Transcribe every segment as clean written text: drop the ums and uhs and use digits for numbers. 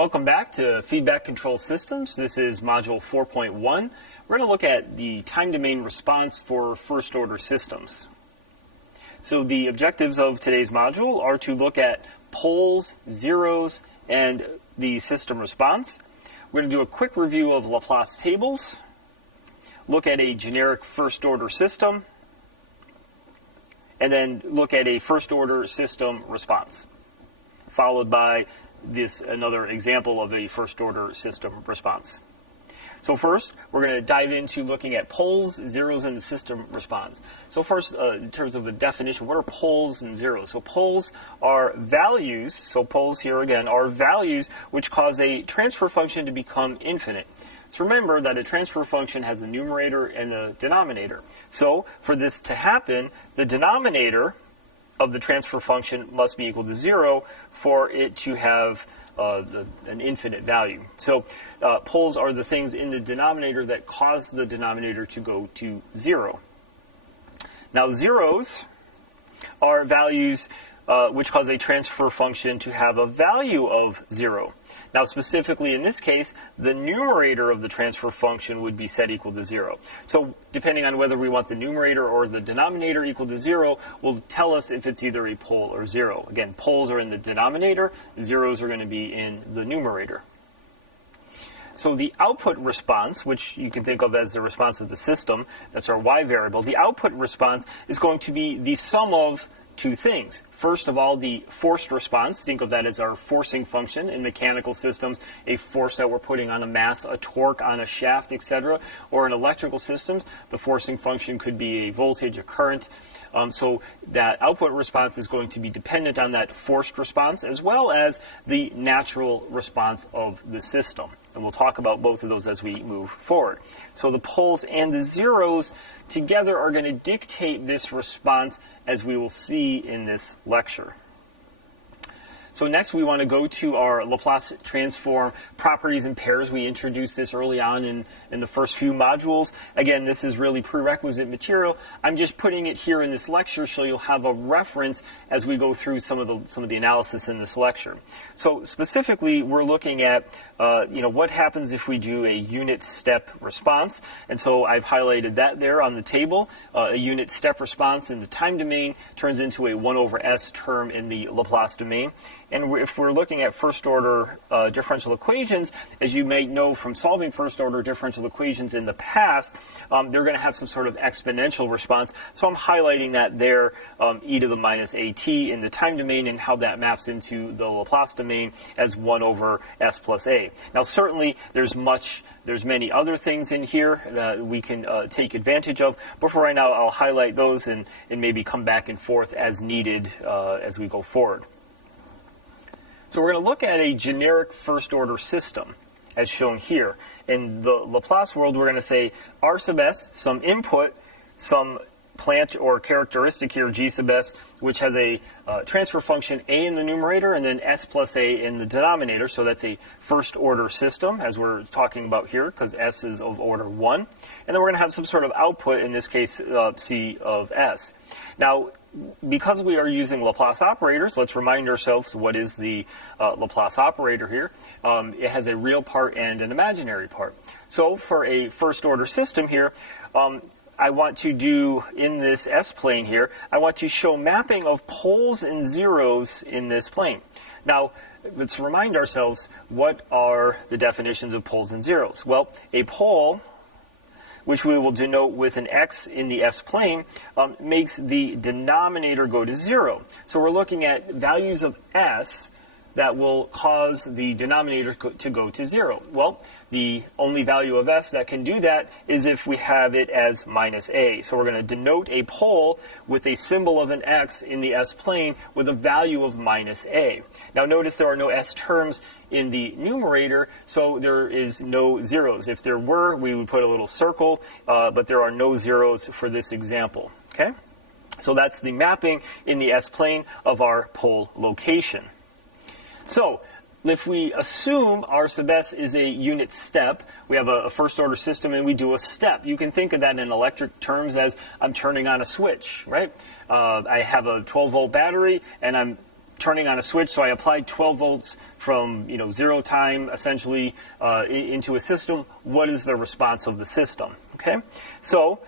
Welcome back to Feedback Control Systems. This is Module 4.1. We're going to look at the time domain response for first order systems. So the objectives of today's module are to look at poles, zeros, and the system response. We're going to do a quick review of Laplace tables, look at a generic first order system, and then look at a first order system response, followed by another example of a first order system response. So first, we're going to dive into looking at poles, zeros, and the system response. So first, in terms of a definition, what are poles and zeros? So poles are values, so poles here again are values which cause a transfer function to become infinite. So remember that a transfer function has a numerator and a denominator. So for this to happen, the denominator of the transfer function must be equal to 0 for it to have an infinite value. So poles are the things in the denominator that cause the denominator to go to 0. Now zeros are values which cause a transfer function to have a value of 0. Now specifically in this case, the numerator of the transfer function would be set equal to 0. So depending on whether we want the numerator or the denominator equal to 0 will tell us if it's either a pole or 0. Again, poles are in the denominator, zeros are going to be in the numerator. So the output response, which you can think of as the response of the system, that's our y variable, the output response is going to be the sum of two things. First of all, the forced response, think of that as our forcing function in mechanical systems, a force that we're putting on a mass, a torque on a shaft, etc. Or in electrical systems, the forcing function could be a voltage, a current. So that output response is going to be dependent on that forced response as well as the natural response of the system. And we'll talk about both of those as we move forward. So the poles and the zeros together are going to dictate this response as we will see in this lecture. So next we want to go to our Laplace transform properties and pairs. We introduced this early on in the first few modules. Again, this is really prerequisite material. I'm just putting it here in this lecture so you'll have a reference as we go through some of the analysis in this lecture. So specifically, we're looking at what happens if we do a unit step response. And so I've highlighted that there on the table. A unit step response in the time domain turns into a 1 over s term in the Laplace domain. And if we're looking at first order differential equations, as you may know from solving first order differential equations in the past, they're going to have some sort of exponential response. So I'm highlighting that there, e to the minus at in the time domain and how that maps into the Laplace domain as 1 over s plus a. Now certainly there's many other things in here that we can take advantage of, but for right now I'll highlight those and maybe come back and forth as needed as we go forward. So we're going to look at a generic first order system as shown here. In the Laplace world, we're going to say R sub s, some input, some plant or characteristic here, G sub s, which has a transfer function a in the numerator and then s plus a in the denominator. So that's a first order system as we're talking about here because s is of order 1. And then we're going to have some sort of output, in this case c of s. Now, because we are using Laplace operators, let's remind ourselves what is the Laplace operator here. It has a real part and an imaginary part. So for a first order system here, I want to do, in this S-plane here, I want to show mapping of poles and zeros in this plane. Now, let's remind ourselves, what are the definitions of poles and zeros? Well, a pole, which we will denote with an x in the S-plane, makes the denominator go to 0. So we're looking at values of s that will cause the denominator to go to 0. Well, the only value of s that can do that is if we have it as minus a. So we're going to denote a pole with a symbol of an x in the S-plane with a value of minus a. Now notice there are no s terms in the numerator, so there is no zeros. If there were, we would put a little circle, but there are no zeros for this example. Okay? So that's the mapping in the S-plane of our pole location. So if we assume R sub s is a unit step, we have a first order system and we do a step. You can think of that in electric terms as I'm turning on a switch, right? I have a 12-volt battery and I'm turning on a switch. So I applied 12 volts from 0 time essentially into a system. What is the response of the system? Okay, so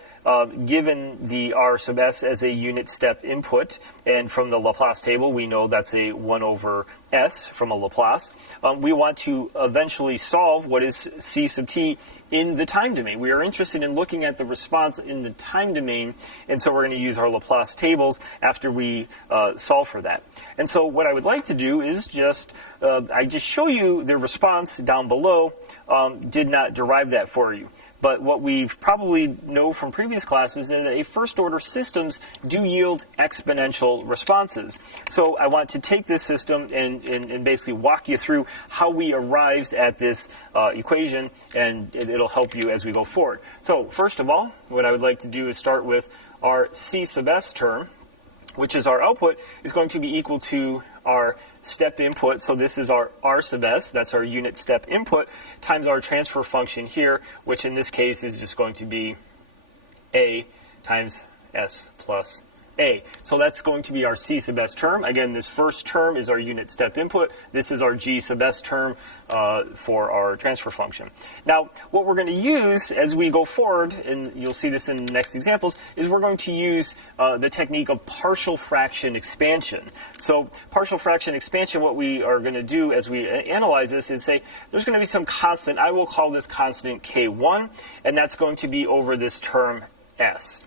given the R sub s as a unit step input, and from the Laplace table we know that's a 1 over s from a Laplace, we want to eventually solve what is c sub t in the time domain. We are interested in looking at the response in the time domain, and so we're going to use our Laplace tables after we solve for that. And so what I would like to do is I just show you the response down below. Did not derive that for you. But what we've probably know from previous classes is that a first order systems do yield exponential responses. So I want to take this system and basically walk you through how we arrived at this equation, and it'll help you as we go forward. So first of all, what I would like to do is start with our C sub s term, which is our output, is going to be equal to our step input. So this is our R sub s, that's our unit step input, times our transfer function here, which in this case is just going to be A times S plus A. So that's going to be our C sub s term. Again, this first term is our unit step input. This is our G sub s term for our transfer function. Now, what we're going to use as we go forward, and you'll see this in the next examples, is we're going to use the technique of partial fraction expansion. So partial fraction expansion, what we are going to do as we analyze this is say there's going to be some constant. I will call this constant K1, and that's going to be over this term S.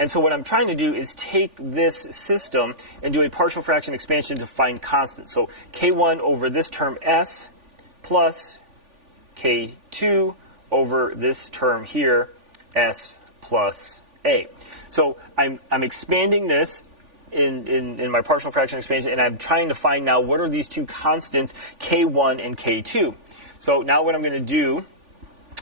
And so what I'm trying to do is take this system and do a partial fraction expansion to find constant. So K1 over this term S plus K2 over this term here, S plus A. So I'm expanding this in my partial fraction expansion, and I'm trying to find now what are these two constants, K1 and K2. So now what I'm going to do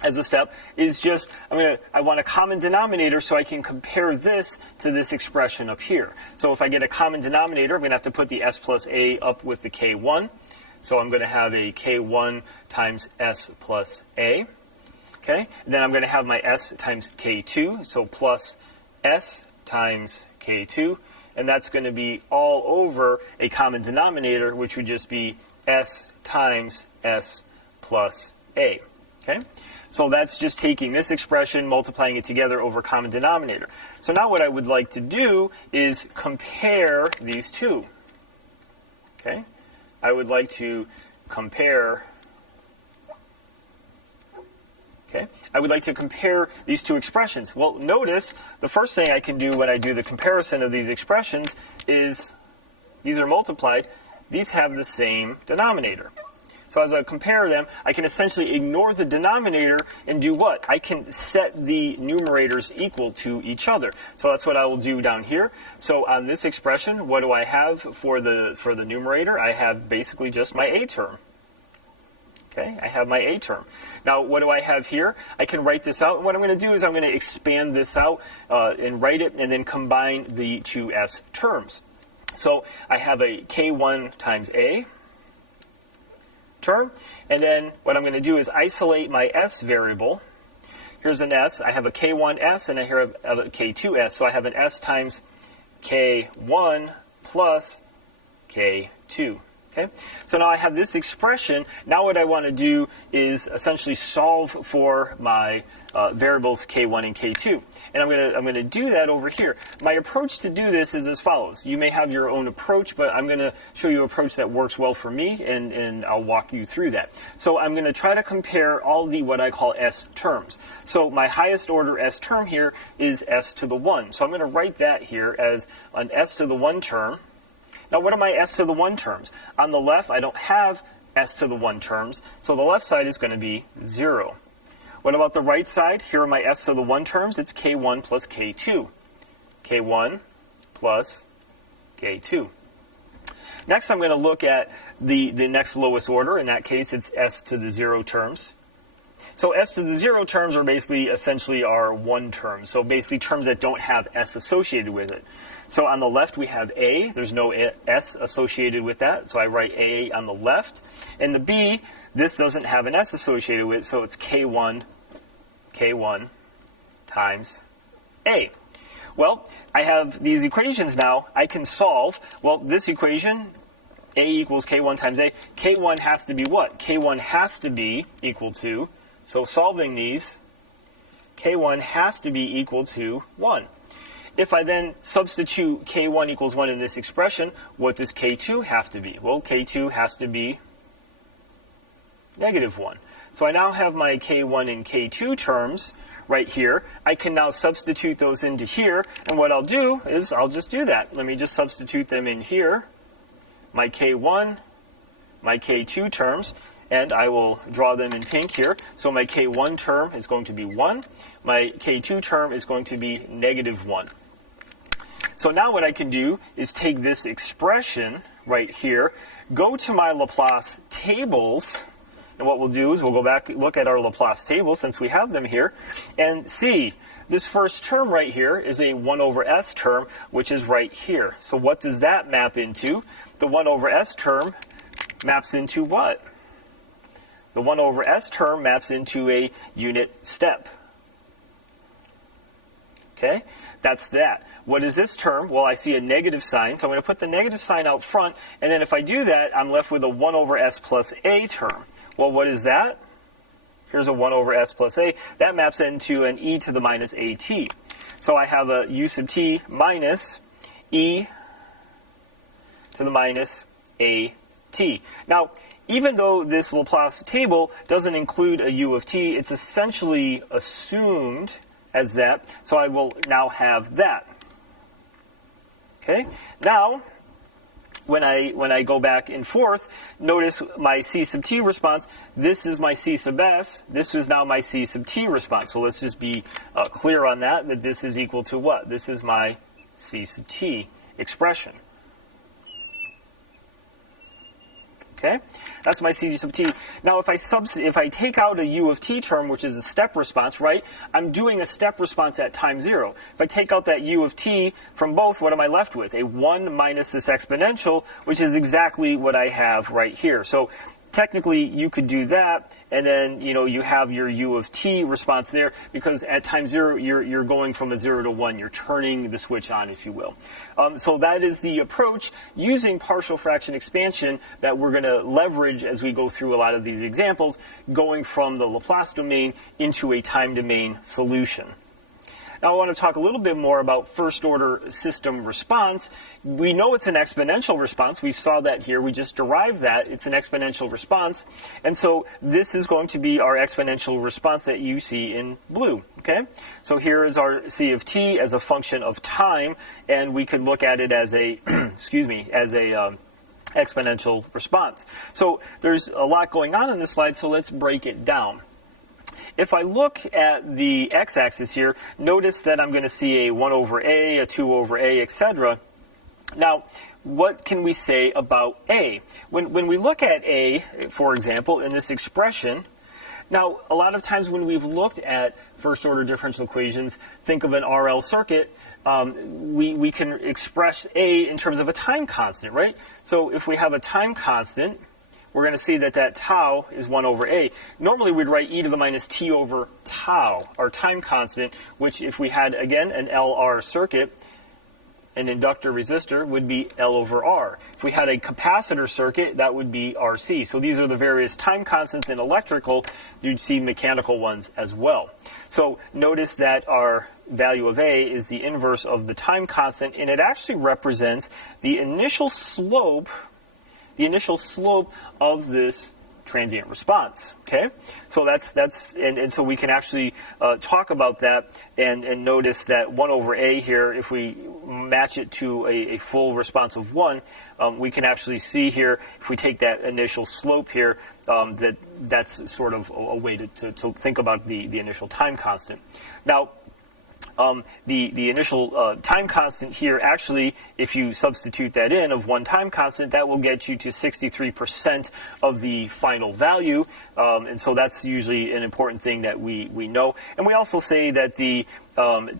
as a step is just, I want a common denominator so I can compare this to this expression up here. So if I get a common denominator, I'm going to have to put the S plus A up with the K1. So I'm going to have a K1 times S plus A. Okay, and then I'm going to have my S times K2, so plus S times K2. And that's going to be all over a common denominator, which would just be S times S plus A. Okay? So that's just taking this expression, multiplying it together over common denominator. So now what I would like to do is compare these two. Okay? I would like to compare these two expressions. Well, notice the first thing I can do when I do the comparison of these expressions is these are multiplied. These have the same denominator. So as I compare them, I can essentially ignore the denominator and do what? I can set the numerators equal to each other. So that's what I will do down here. So on this expression, what do I have for the numerator? I have basically just my A term. Okay, I have my A term. Now, what do I have here? I can write this out. And what I'm going to do is I'm going to expand this out and write it and then combine the two S terms. So I have a K1 times A term, and then what I'm going to do is isolate my S variable. Here's an S. I have a K1S and I have a K2S, so I have an S times K1 plus K2. Okay? So now I have this expression. Now what I want to do is essentially solve for my variables K1 and K2. And I'm going to do that over here. My approach to do this is as follows. You may have your own approach, but I'm going to show you an approach that works well for me, and I'll walk you through that. So I'm going to try to compare all the what I call S terms. So my highest order S term here is S to the 1. So I'm going to write that here as an S to the 1 term. Now what are my S to the 1 terms? On the left, I don't have S to the 1 terms, so the left side is going to be 0. What about the right side? Here are my S to the 1 terms. It's K1 plus K2. K1 plus K2. Next, I'm going to look at the next lowest order. In that case, it's S to the 0 terms. So S to the 0 terms are basically essentially our 1 terms. So basically terms that don't have S associated with it. So on the left we have A. There's no S associated with that. So I write A on the left. And the B, this doesn't have an S associated with it. So it's K1 times A. Well, I have these equations now. I can solve. Well, this equation A equals K1 times A. K1 has to be what? K1 has to be equal to, so solving these, K1 has to be equal to 1. If I then substitute K1 equals 1 in this expression, what does K2 have to be? Well, K2 has to be negative 1. So I now have my K1 and K2 terms right here. I can now substitute those into here, and what I'll do is I'll just do that. Let me just substitute them in here, my K1, my K2 terms, and I will draw them in pink here. So my K1 term is going to be 1. My K2 term is going to be negative 1. So now what I can do is take this expression right here, go to my Laplace tables, and what we'll do is we'll go back, look at our Laplace tables since we have them here, and see this first term right here is a 1 over s term, which is right here. So what does that map into? The 1 over s term maps into what? The 1 over s term maps into a unit step. Okay, that's that. What is this term? Well, I see a negative sign, so I'm going to put the negative sign out front, and then if I do that, I'm left with a 1 over s plus a term. Well, what is that? Here's a 1 over s plus a. That maps into an e to the minus at. So I have a u sub t minus e to the minus at. Now, even though this Laplace table doesn't include a u of t, it's essentially assumed as that, so I will now have that. Okay, now when I go back and forth, notice my c sub t response. This is my c sub s. This is now my c sub t response. So let's just be clear on that this is equal to what? This is my c sub t expression. Okay, that's my c sub t. Now, if I take out a u of t term, which is a step response, right? I'm doing a step response at time 0. If I take out that u of t from both, what am I left with? A 1 minus this exponential, which is exactly what I have right here. So technically, you could do that, and then you have your u of t response there, because at time 0, you're going from a 0 to 1. You're turning the switch on, if you will. So that is the approach using partial fraction expansion that we're going to leverage as we go through a lot of these examples, going from the Laplace domain into a time domain solution. Now I want to talk a little bit more about first order system response. We know it's an exponential response. We saw that here. We just derived that. It's an exponential response. And so this is going to be our exponential response that you see in blue. Okay? So here is our c of t as a function of time, and we could look at it as a, as a exponential response. So there's a lot going on in this slide, so let's break it down. If I look at the x-axis here, notice that I'm going to see a 1 over a, a 2 over a, etc. Now, what can we say about a? When we look at a, for example, in this expression, now, a lot of times when we've looked at first-order differential equations, think of an RL circuit, we can express a in terms of a time constant, right? So if we have a time constant, we're going to see that tau is 1 over a. Normally, we'd write e to the minus t over tau, our time constant, which if we had, again, an LR circuit, an inductor resistor would be L over R. If we had a capacitor circuit, that would be RC. So these are the various time constants in electrical. You'd see mechanical ones as well. So notice that our value of A is the inverse of the time constant, and it actually represents the initial slope of this transient response. Okay, so and so we can actually talk about that and notice that 1 over a here, if we match it to a full response of 1, we can actually see here, if we take that initial slope here, that's sort of a way to think about the initial time constant. Now, the initial time constant here, actually, if you substitute that in of 1 time constant, that will get you to 63% of the final value. And so that's usually an important thing that we know. And we also say that the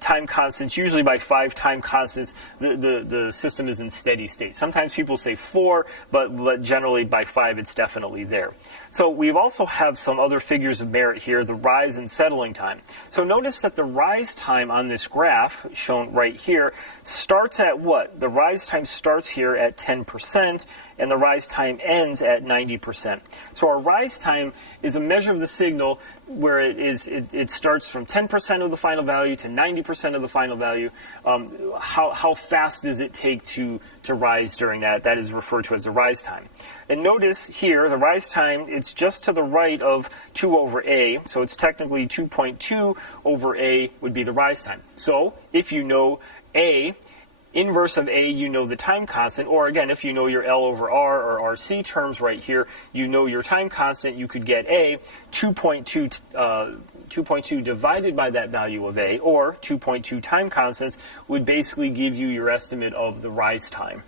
time constants, usually by 5 time constants, the system is in steady state. Sometimes people say 4, but generally by 5 it's definitely there. So we also have some other figures of merit here, the rise and settling time. So notice that the rise time on this graph, shown right here, starts at what? The rise time starts here at 10%, and the rise time ends at 90%. So our rise time is a measure of the signal where it starts from 10% of the final value to 90% of the final value. How fast does it take to rise during that? That is referred to as the rise time. And notice here, the rise time, it's just to the right of 2 over a, so it's technically 2.2 over a would be the rise time. So if you know a, inverse of a, you know the time constant, or again, if you know your L over R or RC terms right here, you know your time constant, you could get a 2.2 divided by that value of a, or 2.2 time constants, would basically give you your estimate of the rise time.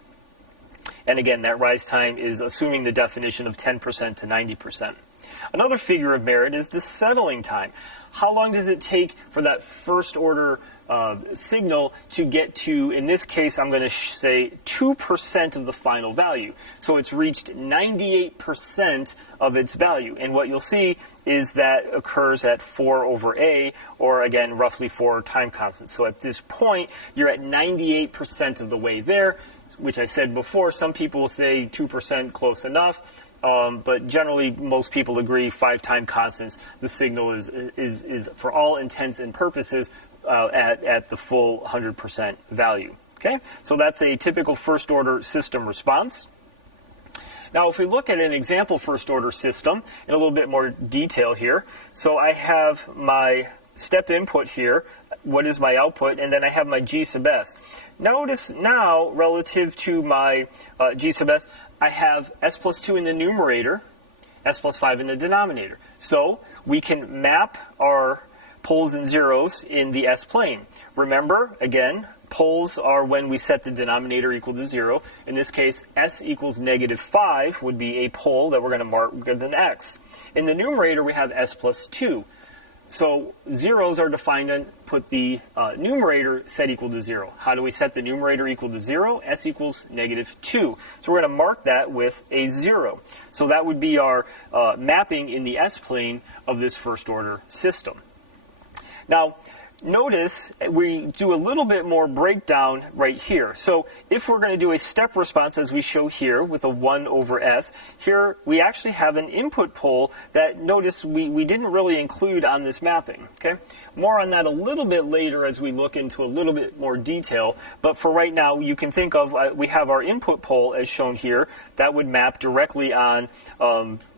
And again, that rise time is assuming the definition of 10% to 90%. Another figure of merit is the settling time. How long does it take for that first order signal to get to, in this case, I'm going to say 2% of the final value. So it's reached 98% of its value. And what you'll see is that occurs at 4 over a, or again, roughly 4 time constants. So at this point, you're at 98% of the way there, which I said before. Some people will say 2% close enough. But generally, most people agree 5 time constants. The signal is for all intents and purposes at the full 100% value. Okay, so that's a typical first order system response. Now, if we look at an example first order system in a little bit more detail here, so I have my step input here, what is my output, and then I have my G sub S. Notice now, relative to my G sub S, I have S plus 2 in the numerator, S plus 5 in the denominator. So we can map our poles and zeros in the S plane. Remember, again, poles are when we set the denominator equal to 0. In this case, S equals -5 would be a pole that we're going to mark with an X. In the numerator, we have S plus 2. So zeros are defined and put the numerator set equal to 0. How do we set the numerator equal to 0? S equals -2. So we're going to mark that with a 0. So that would be our mapping in the S plane of this first order system. Now, notice we do a little bit more breakdown right here. So if we're going to do a step response as we show here with a 1 over S, here we actually have an input pole that, notice, we didn't really include on this mapping. Okay? More on that a little bit later as we look into a little bit more detail. But for right now, you can think of, we have our input pole as shown here. That would map directly on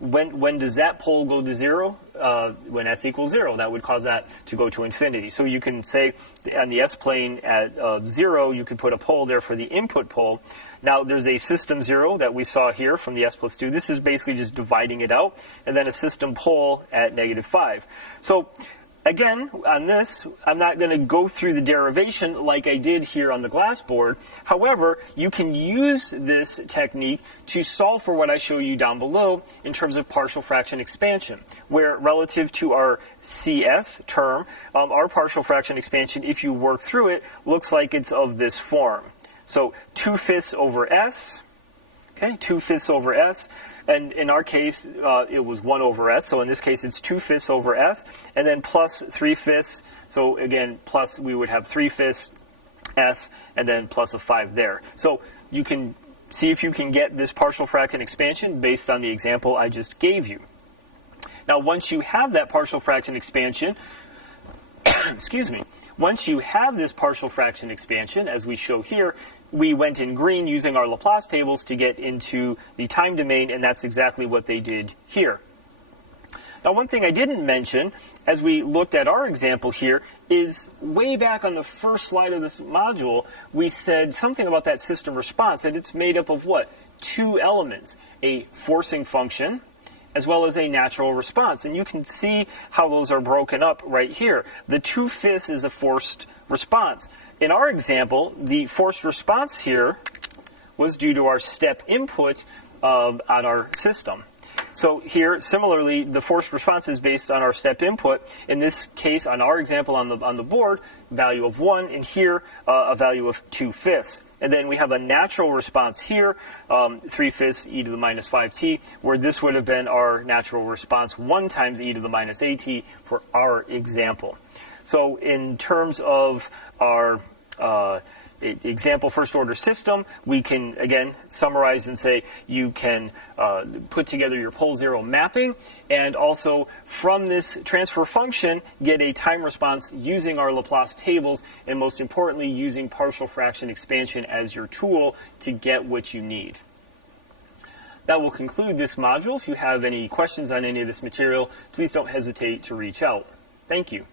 when does that pole go to 0? When S equals 0. That would cause that to go to infinity. So you can say on the S plane at 0, you could put a pole there for the input pole. Now there's a system 0 that we saw here from the S plus 2. This is basically just dividing it out. And then a system pole at -5. So again, on this, I'm not going to go through the derivation like I did here on the glass board. However, you can use this technique to solve for what I show you down below in terms of partial fraction expansion, where relative to our CS term, our partial fraction expansion, if you work through it, looks like it's of this form. So 2/5 over S, okay, 2/5 over S. And in our case, it was 1 over S. So in this case, it's 2/5 over S. And then plus 3/5. So again, plus we would have 3/5 S and then plus a 5 there. So you can see if you can get this partial fraction expansion based on the example I just gave you. Now, once you have that partial fraction expansion, excuse me, once you have this partial fraction expansion, as we show here, we went in green using our Laplace tables to get into the time domain, and that's exactly what they did here. Now, one thing I didn't mention as we looked at our example here is way back on the first slide of this module, we said something about that system response, and it's made up of what? 2 elements, a forcing function as well as a natural response. And you can see how those are broken up right here. The 2/5 is a forced response. In our example, the forced response here was due to our step input on our system. So here, similarly, the forced response is based on our step input. In this case, on our example on the board, value of 1, and here a value of 2/5. And then we have a natural response here, 3/5 e to the minus 5t, where this would have been our natural response 1 times e to the minus at for our example. So in terms of our example first order system, we can again summarize and say you can put together your pole zero mapping, and also from this transfer function get a time response using our Laplace tables, and most importantly using partial fraction expansion as your tool to get what you need. That will conclude this module. If you have any questions on any of this material, please don't hesitate to reach out. Thank you.